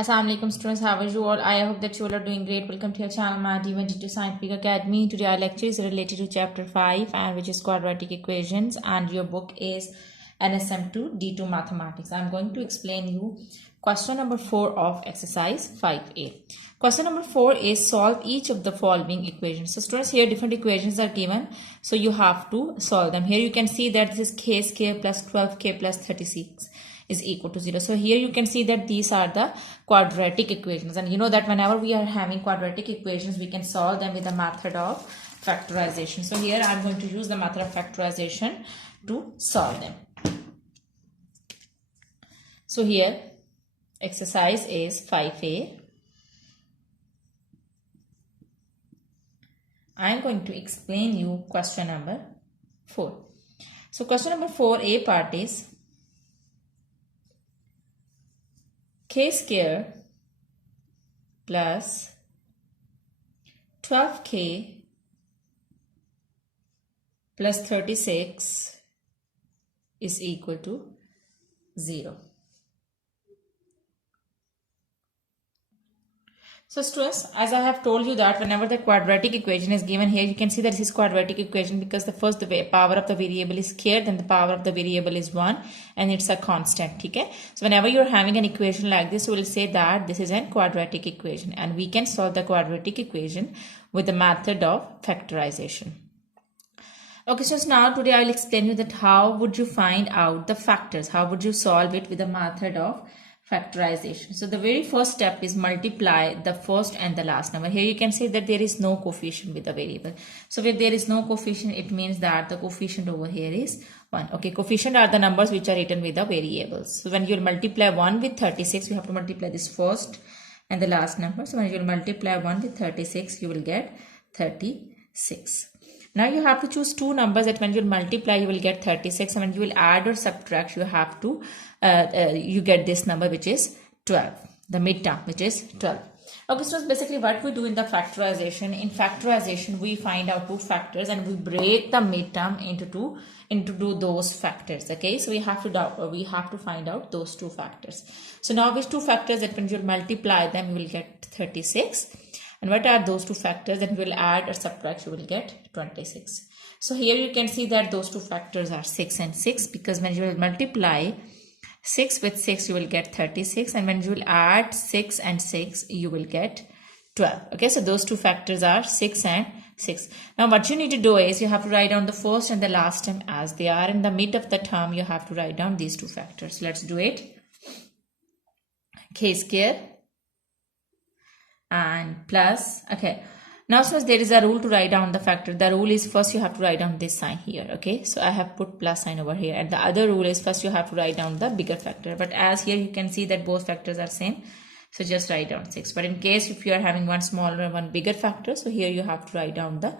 Assalamu alaikum students, how are you all? I hope that you all are doing great. Welcome to your channel, Maths to Scientific Academy. Today our lecture is related to chapter 5 and which is quadratic equations, and your book is NSM2 D2 Mathematics. I'm going to explain you question number 4 of exercise 5A. Question number 4 is solve each of the following equations. So students, here different equations are given, so you have to solve them. Here you can see that this is k square plus 12k plus 36 is equal to 0. So here you can see that these are the quadratic equations, and you know that whenever we are having quadratic equations we can solve them with the method of factorization. So here I'm going to use the method of factorization to solve them. So here exercise is 5A. I am going to explain you question number 4. So question number 4A part is k square plus 12k plus 36 is equal to 0. So students, as I have told you that whenever the quadratic equation is given here, you can see that this is quadratic equation because the power of the variable is square, then the power of the variable is 1 and it's a constant. Okay? So whenever you're having an equation like this, we will say that this is a quadratic equation, and we can solve the quadratic equation with the method of factorization. Okay, so now today I will explain you that how would you find out the factors, how would you solve it with the method of factorization. So the very first step is multiply the first and the last number. Here you can see that there is no coefficient with the variable. So if there is no coefficient, it means that the coefficient over here is 1. Okay, coefficient are the numbers which are written with the variables. So when you multiply 1 with 36, you have to multiply this first and the last number. So when you multiply 1 with 36, you will get 36. Now you have to choose two numbers that when you multiply you will get 36, and when you will add or subtract you have to you get this number which is 12, the midterm which is 12. Okay, so basically what we do in the factorization, we find out two factors and we break the midterm into those factors. Okay, so we have to find out those two factors. So now which two factors that when you multiply them you will get 36, and what are those two factors that will add or subtract you will get 26. So here you can see that those two factors are 6 and 6, because when you will multiply 6 with 6 you will get 36, and when you will add 6 and 6 you will get 12. Okay, so those two factors are 6 and 6. Now what you need to do is you have to write down the first and the last term as they are. In the mid of the term you have to write down these two factors. Let's do it. K square and plus, okay, now since there is a rule to write down the factor, the rule is first you have to write down this sign here. Okay, so I have put plus sign over here, and the other rule is first you have to write down the bigger factor, but as here you can see that both factors are same, so just write down 6. But in case if you are having one smaller and one bigger factor, so here you have to write down the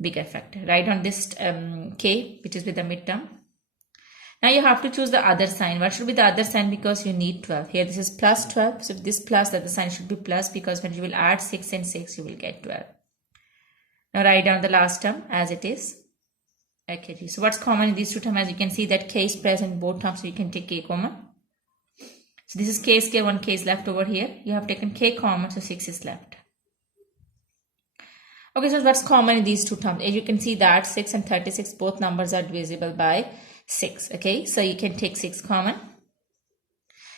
bigger factor. Write down this k which is with the midterm. Now you have to choose the other sign. What should be the other sign? Because you need 12. Here this is plus 12. So if this plus, the other sign should be plus, because when you will add 6 and 6, you will get 12. Now write down the last term as it is. Okay, so what's common in these two terms? As you can see that k is present in both terms, so you can take k common. So this is k square, 1 k is left over here. You have taken k common, so 6 is left. Okay, so what's common in these two terms? As you can see that 6 and 36, both numbers are divisible by 6. Okay, so you can take 6 common.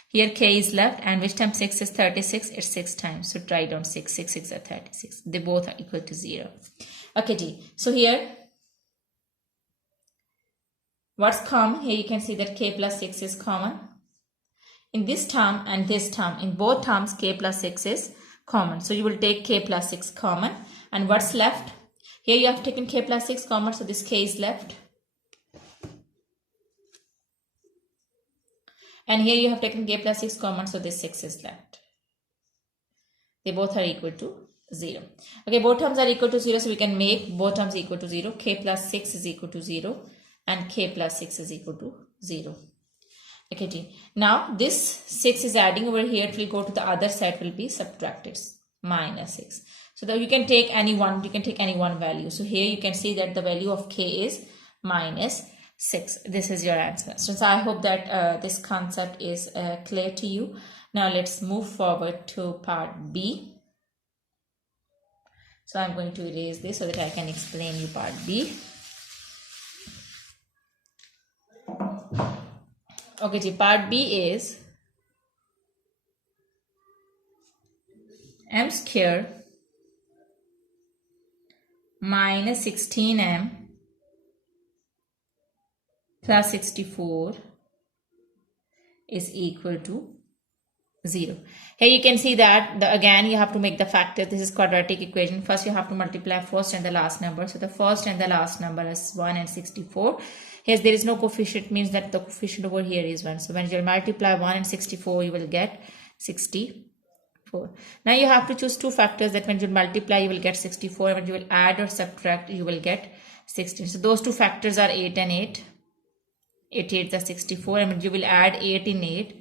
Here k is left, and which time 6 is 36? It's 6 times. So write down 6. 6 are 36. They both are equal to 0. Okay, so here what's common? Here you can see that k plus 6 is common. In this term and this term, in both terms k plus 6 is common. So you will take k plus 6 common, and what's left? Here you have taken k plus 6 common, so this k is left. And here you have taken k plus 6 common, so this 6 is left. They both are equal to 0. Okay, both terms are equal to 0, so we can make both terms equal to 0. K plus 6 is equal to 0 and k plus 6 is equal to 0. Okay, now this 6 is adding over here, it will go to the other side, will be subtracted, minus 6. So that you can take any one value. So here you can see that the value of k is minus 6. This is your answer. So I hope that this concept is clear to you. Now let's move forward to part B. So I'm going to erase this so that I can explain you part B. Okay, ji, part B is m square minus 16m plus 64 is equal to 0. Here you can see that again you have to make the factors. This is quadratic equation. First you have to multiply first and the last number. So the first and the last number is 1 and 64. Here there is no coefficient, means that the coefficient over here is 1. So when you multiply 1 and 64, you will get 64. Now you have to choose two factors, that when you multiply you will get 64, and when you will add or subtract you will get 16. So those two factors are 8 and 8. 8 8 is 64, and when you will add 8 in 8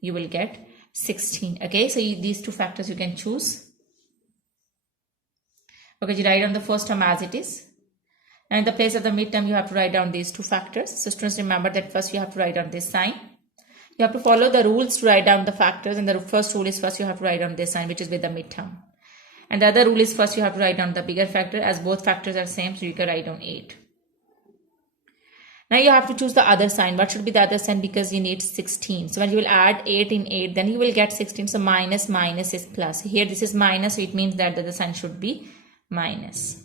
you will get 16. Okay, so these two factors you can choose. Okay, you write down the first term as it is, and in the place of the midterm you have to write down these two factors. So students, remember that first you have to write down this sign. You have to follow the rules to write down the factors, and the first rule is first you have to write down this sign, which is with the midterm, and the other rule is first you have to write down the bigger factor, as both factors are same, so you can write down 8. Now you have to choose the other sign. What should be the other sign? Because you need 16. So when you will add 8 in 8, then you will get 16. So minus minus is plus. Here this is minus, so it means that the other sign should be minus.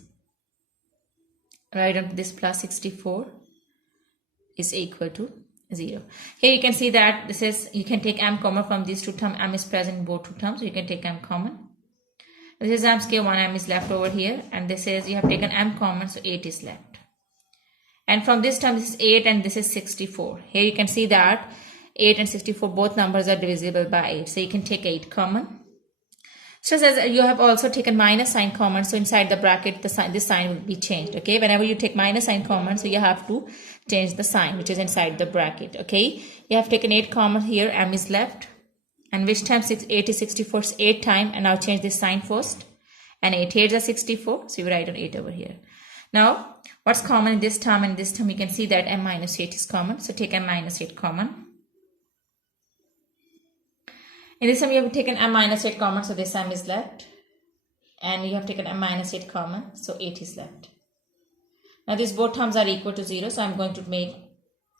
Right, and this plus 64 is equal to 0. Here you can see that this is, you can take m common from these two terms. M is present in both two terms, so you can take m common. This is m square, 1m is left over here, and this is, you have taken m common, so 8 is left. And from this term, this is 8 and this is 64. Here you can see that 8 and 64, both numbers are divisible by 8. So you can take 8 common. So as you have also taken minus sign common, so inside the bracket, the sign, this sign will be changed. Okay, whenever you take minus sign common, so you have to change the sign which is inside the bracket. Okay, you have taken 8 common here, m is left. And which time 8 is 64, is 8 time, and now change this sign first. And 8 8 is 64, so you write on 8 over here. Now, what's common in this term and this term? You can see that m minus 8 is common. So take m minus 8 common. In this term, you have taken m minus 8 common. So this m is left. And you have taken m minus 8 common. So 8 is left. Now, these both terms are equal to 0. So I'm going to make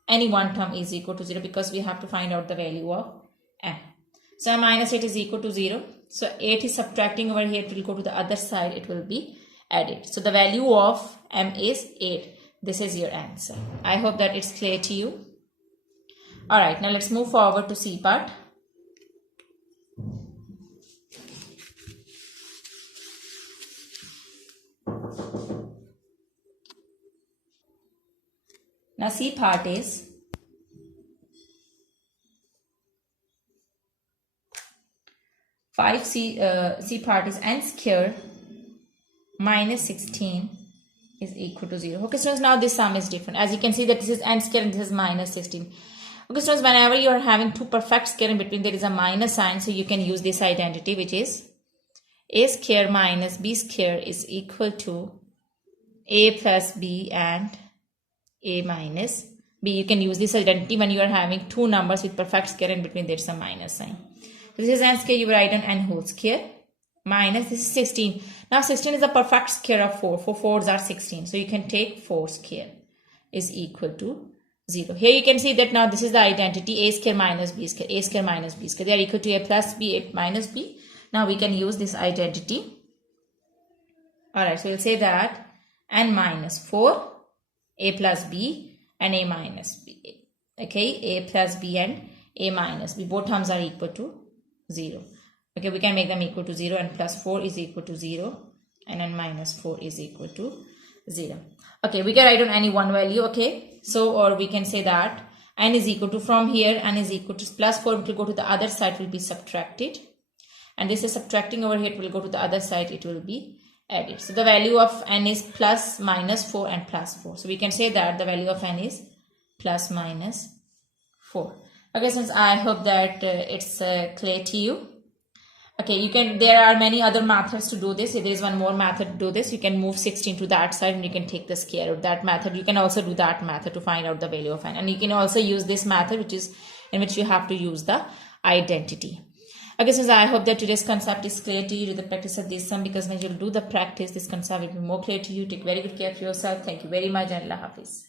any one term is equal to 0, because we have to find out the value of m. So m minus 8 is equal to 0. So 8 is subtracting over here. It will go to the other side. It will be added. So the value of m is 8. This is your answer. I hope that it's clear to you. Alright, now let's move forward to C part. Now C part is C part is n square minus 16 is equal to 0. Okay, students, now this sum is different. As you can see that this is n square and this is minus 16. Okay, students, whenever you are having two perfect square in between, there is a minus sign, so you can use this identity, which is a square minus b square is equal to a plus b and a minus b. You can use this identity when you are having two numbers with perfect square in between, there is a minus sign. So this is n square, you write on n whole square, minus this is 16. Now 16 is the perfect square of 4. 4 4s are 16. So you can take 4 square is equal to 0. Here you can see that now this is the identity a square minus b square, a square minus b square. They are equal to a plus b, a minus b. Now we can use this identity. Alright, so we'll say that n minus 4, a plus b and a minus b. Okay, a plus b and a minus b. Both terms are equal to 0. Okay, we can make them equal to 0, and plus 4 is equal to 0 and n minus 4 is equal to 0. Okay, we can write on any one value. Okay, so or we can say that n is equal to, from here n is equal to plus 4, it will go to the other side, will be subtracted, and this is subtracting over here, it will go to the other side, it will be added. So the value of n is plus minus 4 and plus 4. So we can say that the value of n is plus minus 4. Okay, since I hope that it's clear to you. Okay, you can, there are many other methods to do this. If there is one more method to do this, you can move 16 to that side and you can take the square root. That method, you can also do that method to find out the value of n. And you can also use this method, which is in which you have to use the identity. Okay, so I hope that today's concept is clear to you. Do the practice of this sum, because when you do the practice, this concept will be more clear to you. Take very good care of yourself. Thank you very much, and Allah Hafiz.